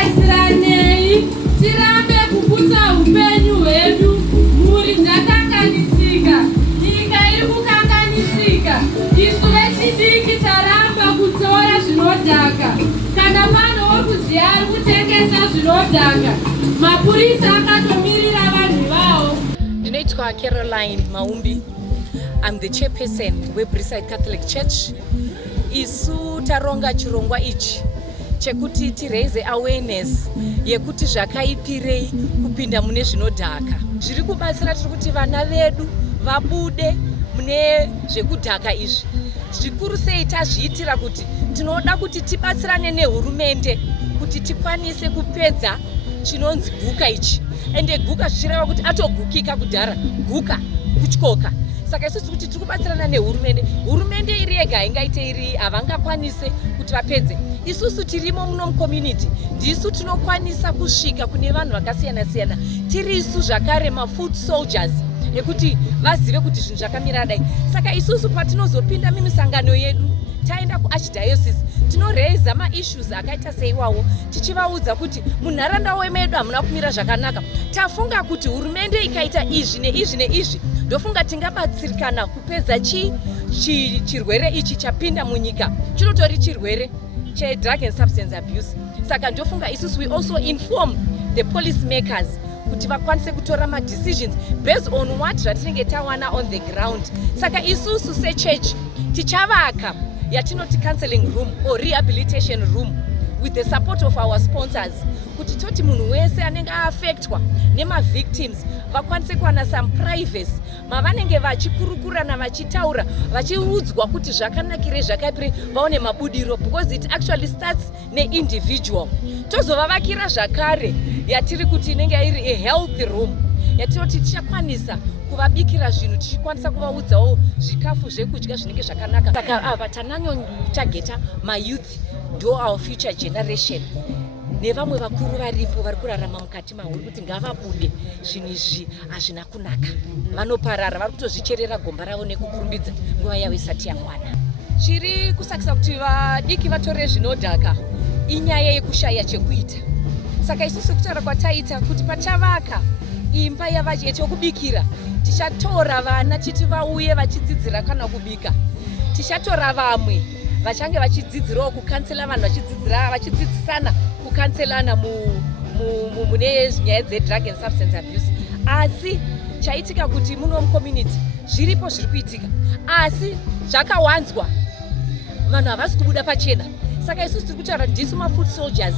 ngatibatsiranei tirambe kuputsa upenyu hwedu. Mhuri dzakanganisika, nyika iri kukanganisika. Isu vechidiki taramba kutora zvinodhaka. Kana pane wokuziya ari kutengesa zvinodhaka, mapurisa akatomirira vanhu vavo. Ndinoitwa Caroline Maumbi. I'm the chairperson weBriside Catholic Church. Isu taronga chirongwa ichi chekuti tiraise awareness yekuti zvakaipirei kupinda mune zvinodhaka. Zviri kubatsira tiri kuti vana vedu vabude mune zvekudhaka izvi. Zvikuru sei tazviitira kuti tinoda kuti tibatsirane nehurumende kuti tikwanise kupedza chinonzi guka ichi. Ende guka zvichireva kuti atogukika kudhara, guka kutyoka. Saka isusu kuti tiri kubatsirana nehurumende, hurumende iri yega haingaite iri havangakwanise kuti vapedze. Isusu tirimo muno mucommunity ndisu tinokwanisa kusvika kune vanhu vakasiyana siyana. Tiri isu zvakare mafood soldiers ekuti vazive kuti zvinhu zvakamira dai. Saka isusu patinozopinda mimisangano yedu taenda kuarchdiocese tinoraise maissues akaita seiwawo tichivaudza kuti munharaunda medu hamuna kumira zvakanaka. Tafunga kuti hurumende ikaita izvi neizvi neizvi ndofunga tingabatsirikana kupedza chirwere ichi chapinda munyika. Chinotori chirwere che-drug and substance abuse. Saka ndofunga isusu we also inform the police makers kuti vakwanise kutora ma-decisions based on what zvatinenge tawana on the ground. Saka isusu se-church tichavaka yatinoti counseling room or rehabilitation room with the support of our sponsors kuti toti munhu wese anenge affectwa nema-victims vakwanise kuwana some privacy mavanenge vachikurukura vachitaura vachiudzwa kuti zvakanakire zvakaipire vaone mabudiro, because it actually starts ne-individual. Tozovavakira zvakare yatiri kuti inenge iri a healthy room yatinoti tichakwanisa kuvabikira zvinhu tichikwanisa kuvaudzawo zvikafu zvekudya zvinenge zvakanaka. Saka ava tananyotageta mayouth ndo our future generation. Nevamwe vakuru varipo vari kurarama mukati mahuri kuti ngavabude zvinhu izvi hazvina kunaka. Vanoparara, vari kutozvicherera gomba ravo nekukurumbidza nguva yavo isati yakwana. Chiri kusakisa kuti vadiki vatore zvinodhaka inyaya yekushaya chekuita. Saka isusu kutaura kwataita kuti pachavaka imba yokubikira tichatora vana chiti vauye vachidzidzira kana kubika. Tichatora vamwe vachange vachidzidzirawo kukansela vanhu vachidzidzisana kukanselana mune nyaya dze-drug and substance abuse. Asi chaitika kuti muno mucommunity zviripo zviri kuitika asi zvakawanzwa vanhu havasi kubuda pachena. Saka isusu tiri kutaura ndisu mafood soldiers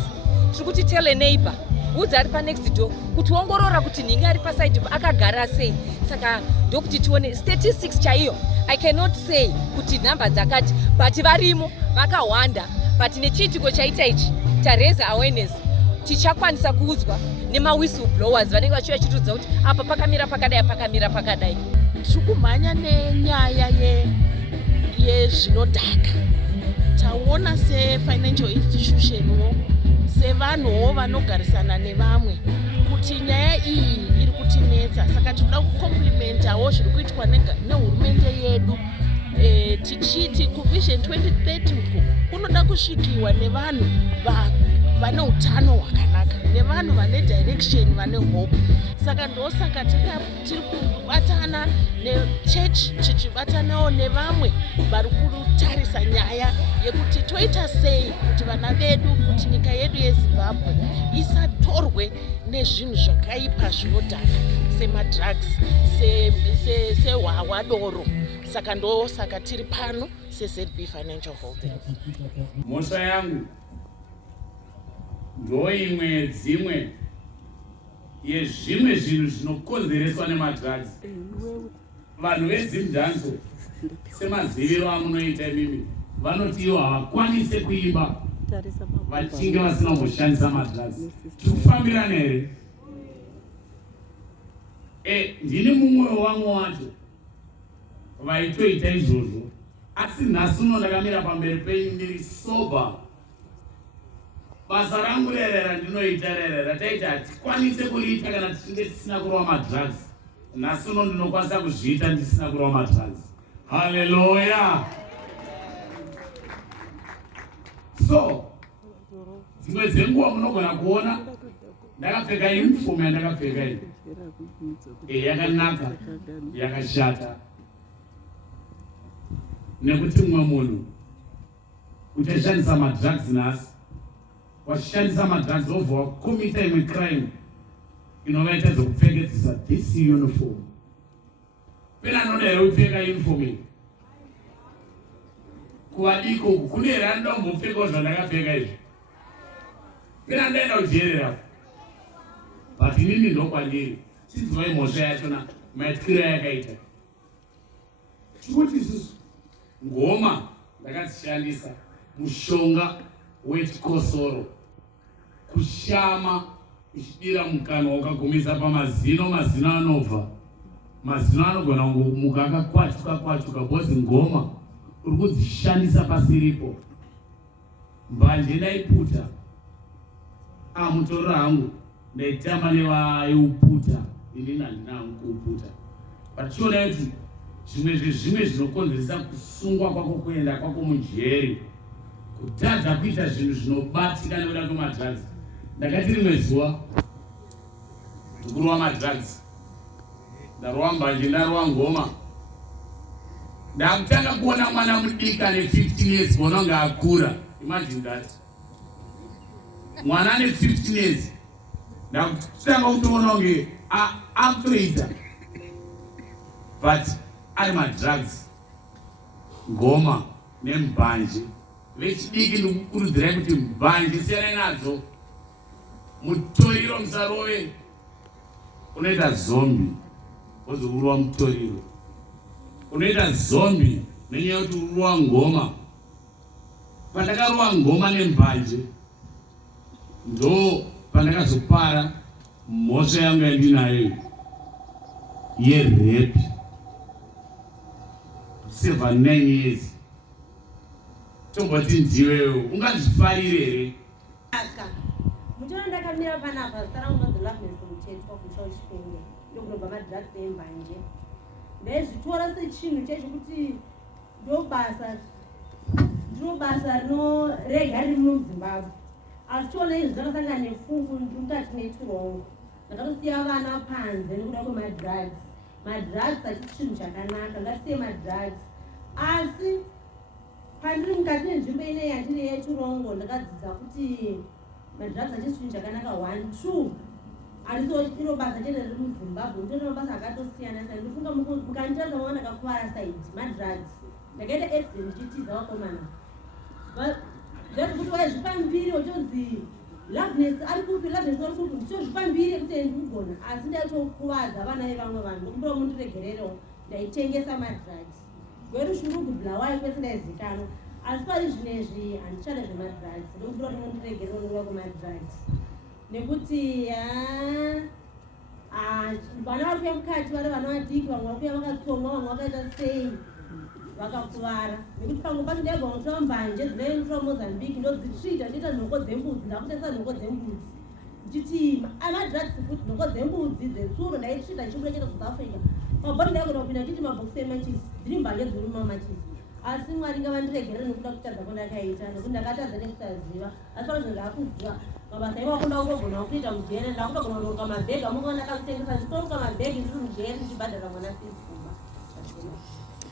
tiri kuti tell a neighbor udza ari panext door kuti ongorora kuti nhingi ari paside akagara sei. Saka ndokuti tione statistics chaiyo. I cannot say kuti nhamba dzakati but varimo vakawanda, but nechiitiko chaita ichi taraise awareness tichakwanisa kuudzwa nema-whistleblowers vanenge vachiuya chitudza kuti apa pakamira pakadai pakamira pakadai. Tiri kumhanya nenyaya yezvinodhaka. Taona se-financial institutionwo sevanhuwo vanogarisana nevamwe kuti nyaya iyi iri kutinetsa. Saka tinoda kukomplimentawo zviri kuitwa nehurumende yedu tichiti kuvision 2030 kunoda kusvikiwa nevanhu vane utano hwakanaka, nevanhu vane direction, vane hope. Saka ndosaka tiri kubatana nechurch tichibatanawo nevamwe vari kutarisa nyaya yekuti toita sei kuti vana vedu, kuti nyika yedu yeZimbabwe isatorwe nezvinhu zvakaipa zvinodhaka semadrugs, sehwahwa-doro. Saka ndosaka tiri pano seZB Financial Holdings. Mhosva yangu ndoimwe dzimwe yezvimwe zvinhu zvinokonzereswa nemadrugs. Vanhu veZimdanso semaziviro amunoita imimi vanoti ivo havakwanise kuimba vachinge vasina kumboshandisa madrugs. Tikufambirana here? Ndini mumwe wamwe wacho vaitoita izvozvo, asi nhasi uno ndakamira pamberi penyu ndiri sober. Basa rangu rerera ndinoita rerera, taita hatikwanise kuriita kana tichinge tisina kurova madrugs. Nhasi uno ndinokwanisa kuzviita ndisina kurova madrugs. Hallelujah. So dzimwe dzenguva munogona kuona ndakapfeka uniform yandakapfeka iyi yakanaka yakashata, nekuti mumwe munhu uchashandisa madrugs nhasi, wachishandisa madrugs wobva wakomita imwe crime inovaita zvokupfekedzisa this uniform. Pena anoda here kupfeka uniform iyi kuvadiko uku kune here anoda kumbopfekawo zvandakapfeka izvi? Pena ndaenda kujerera, but inini ndokwandiri chinzwai mhosva yachona maityira yakaita. Chikuti isusu ngoma ndakadzishandisa mushonga wechikosoro, kushama uchidira mukanwa ukagumisa pamazino, mazino anobva, mazino anogona kungomuka akakwatuka bozi ngoma uri kudzishandisa pasiripo. Mbanje ndaiputa mutoriro hangu ndaitamba nevaiuputa, inini handina hangu kuuputa, vachiona kuti zvimwe zvinokonzeresa kusungwa kwako kuenda kwako mujeri, kutadza kuita zvinhu zvinobatika nekuda kwemadrugs. Ndakati rimwe zuva ndikurova madrugs, ndarova mbanje, ndarova ngoma, ndakutanga kuona mwana mudiki ane 15 years kuona kunge akura. Imagine that, mwana ane 15 years ndakutanga kutoona kunge akutoita, but ari madrugs, ngoma nembanje. Vechidiki ndikukurudzirai kuti mbanje siyanai nadzo. Mutoriro musarove, unoita zombi wozourova mutoriro, unoita zombi nenyaya yekuti urova ngoma. Pandakarova ngoma nembanje ndo pandakazopara mhosva yangu yandinayo yerepi 7-9 years. Tomboti ndiwewo ungazvifarire here? Muchona ndakamira panapa zita rangu nozi Loveness Muthetwa kumusha wechipenge ndokunobva madrugs embanje. Ndaizvitora sechinhu chechikuti ndinobasa rinorega riri muZimbabwe, asi tiona izvi zvakasangana nefungu mukati neturongo. Ndakatosiya vana panze nekuda kwemadrugs. Madrugs hachisi chinhu chakanaka, ngatisiye madrugs. Asi pandiri mukati nenzvimbo inei yandiri yeturongo ndakadzidza kuti madrugs hachisi chinhu chakanaka. 1, 2 ariso iro basa chete riri muZimbabwe, ndiro mabasa akatosiyana siyana. Ndifunga mukanditarisa mwana akakuvara side madrugs. Ndakaita accident ndichitiza wakomana, zvati kuti waizvipambiri uchonzi Loveness ari kupi, Loveness ari kupi, ndichozvipambiri kuti ndikugona, asi ndaitokuvadza vana vevamwe vanhu ndokumbura mundiregererewo ndaitengesa madrugs. Gwerushungu Bulawayo kwese ndaizikanwa, asi pari zvinezvi handichada zvemadrugs, ndokumbura kuti mundiregererewo nekuda kwemadrugs, nekuti vana vari kuya mukati vari vana vadiki, vamwe vari kuya vakatsonga, vamwe vakaita sei vakakuvara. Nekuti pamwe pacho ndaigona kutora mbanje dzinotora Mozambique ndodzitsvita ndiita nhoko dzembudzi, ndakutengesa nhoko dzembudzi ndichiti amadrugs futi, nhoko dzembudzi dzetsuro ndaitsvita ndichibuda chete South Africa. Mabhoti ndaigona kupinda ndichiti mabhokisi emachisi dziri mbanje dziri mumamachisi, asi Mwari ngavandiregerere nekuda kutadza kwandakaita, nekuti ndakatadza nekusaziva. Asi pano zvinhu ndakuziva mabasa iwakunda kutogona kuita mujeri, ndakutogona kunoruka mabhegi amunga ndakazvitengesa, ndichitoruka mabhegi ndiri mujeri ndichibhadhara mwana fees kumba.